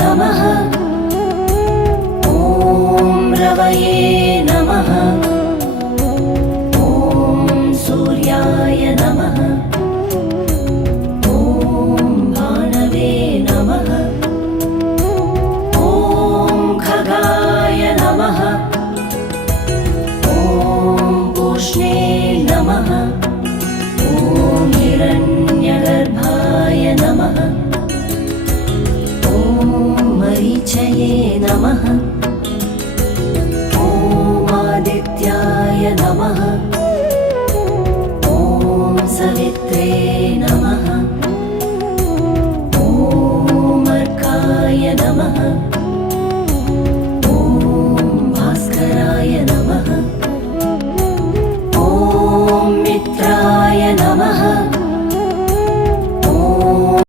नमः। ॐ रवये नमः। ॐ सूर्याय नमः। ॐ भानवे नमः। ॐ खगाय नमः। ॐ पूष्णे नमः। ॐ हिरण्यगर्भाय नमः। ॐ मरीचये नमः। ॐ आदित्याय नमः। ॐ सवित्रे नमः।